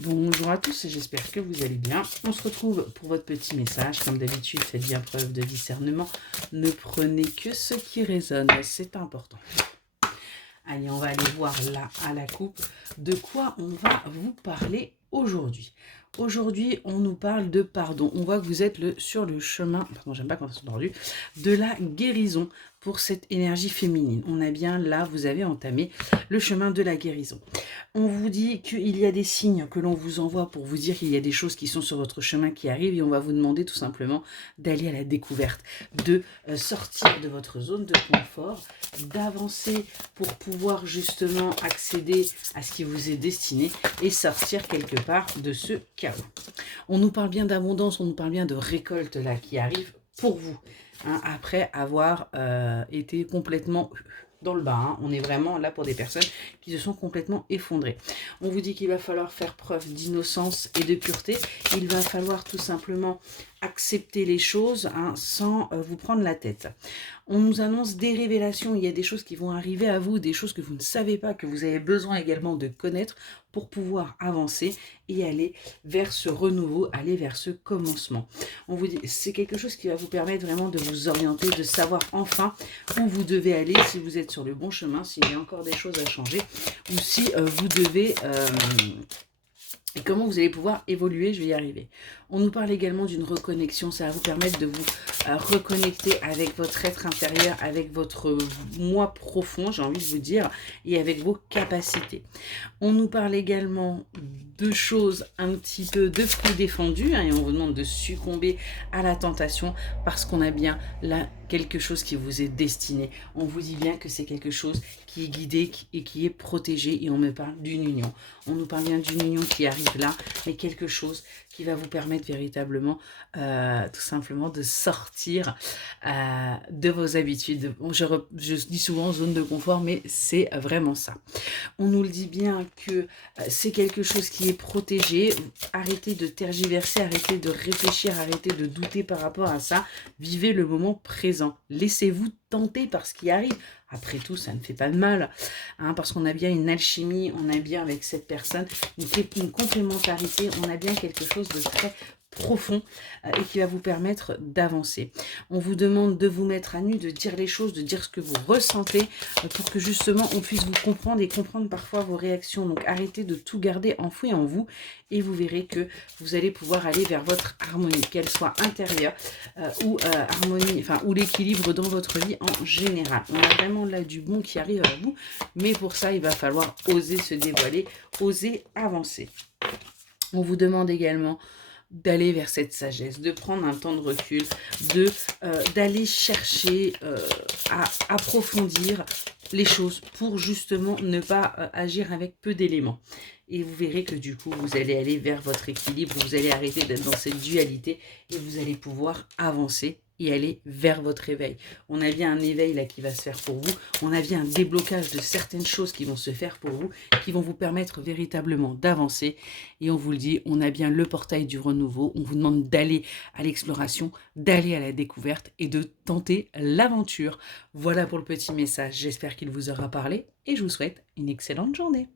Bonjour à tous, j'espère que vous allez bien. On se retrouve pour votre petit message. Comme d'habitude, faites bien preuve de discernement. Ne prenez que ce qui résonne, c'est important. Allez, on va aller voir là à la coupe de quoi on va vous parler aujourd'hui. Aujourd'hui, on nous parle de pardon. On voit que vous êtes sur le chemin, pardon, j'aime pas quand c'est tordu, de la guérison pour cette énergie féminine. On a bien là, vous avez entamé le chemin de la guérison. On vous dit qu'il y a des signes que l'on vous envoie pour vous dire qu'il y a des choses qui sont sur votre chemin qui arrivent et on va vous demander tout simplement d'aller à la découverte, de sortir de votre zone de confort, d'avancer pour pouvoir justement accéder à ce qui vous est destiné et sortir quelque part de ce chaos. On nous parle bien d'abondance, on nous parle bien de récolte là qui arrive pour vous, hein, après avoir été complètement dans le bas, hein. On est vraiment là pour des personnes qui se sont complètement effondrées. On vous dit qu'il va falloir faire preuve d'innocence et de pureté. Il va falloir tout simplement accepter les choses, hein, sans vous prendre la tête. On nous annonce des révélations, il y a des choses qui vont arriver à vous, des choses que vous ne savez pas, que vous avez besoin également de connaître pour pouvoir avancer et aller vers ce renouveau, aller vers ce commencement. On vous dit, c'est quelque chose qui va vous permettre vraiment de vous orienter, de savoir enfin où vous devez aller, si vous êtes sur le bon chemin, s'il y a encore des choses à changer, ou si vous devez... et comment vous allez pouvoir évoluer, je vais y arriver. On nous parle également d'une reconnexion, ça va vous permettre de vous reconnecter avec votre être intérieur, avec votre moi profond, j'ai envie de vous dire, et avec vos capacités. On nous parle également de choses un petit peu de plus défendues, hein, et on vous demande de succomber à la tentation parce qu'on a bien là quelque chose qui vous est destiné. On vous dit bien que c'est quelque chose qui est guidé et qui est protégé, et on me parle d'une union. On nous parle bien d'une union qui arrive là, mais quelque chose qui va vous permettre véritablement, tout simplement, de sortir de vos habitudes. Je dis souvent zone de confort, mais c'est vraiment ça. On nous le dit bien que c'est quelque chose qui est protégé. Arrêtez de tergiverser, arrêtez de réfléchir, arrêtez de douter par rapport à ça. Vivez le moment présent. Laissez-vous tenter par ce qui arrive. Après tout, ça ne fait pas de mal, hein, parce qu'on a bien une alchimie, on a bien avec cette personne une complémentarité, on a bien quelque chose de très profond et qui va vous permettre d'avancer. On vous demande de vous mettre à nu, de dire les choses, de dire ce que vous ressentez pour que justement on puisse vous comprendre et comprendre parfois vos réactions. Donc arrêtez de tout garder enfoui en vous et vous verrez que vous allez pouvoir aller vers votre harmonie, qu'elle soit intérieure ou harmonie, enfin ou l'équilibre dans votre vie en général. On a vraiment là du bon qui arrive à vous, mais pour ça il va falloir oser se dévoiler, oser avancer. On vous demande également d'aller vers cette sagesse, de prendre un temps de recul, d'aller chercher à approfondir les choses pour justement ne pas agir avec peu d'éléments. Et vous verrez que du coup, vous allez aller vers votre équilibre, vous allez arrêter d'être dans cette dualité et vous allez pouvoir avancer et aller vers votre éveil. On a bien un éveil là qui va se faire pour vous, on a bien un déblocage de certaines choses qui vont se faire pour vous, qui vont vous permettre véritablement d'avancer. Et on vous le dit, on a bien le portail du renouveau, on vous demande d'aller à l'exploration, d'aller à la découverte et de tenter l'aventure. Voilà pour le petit message, j'espère qu'il vous aura parlé et je vous souhaite une excellente journée.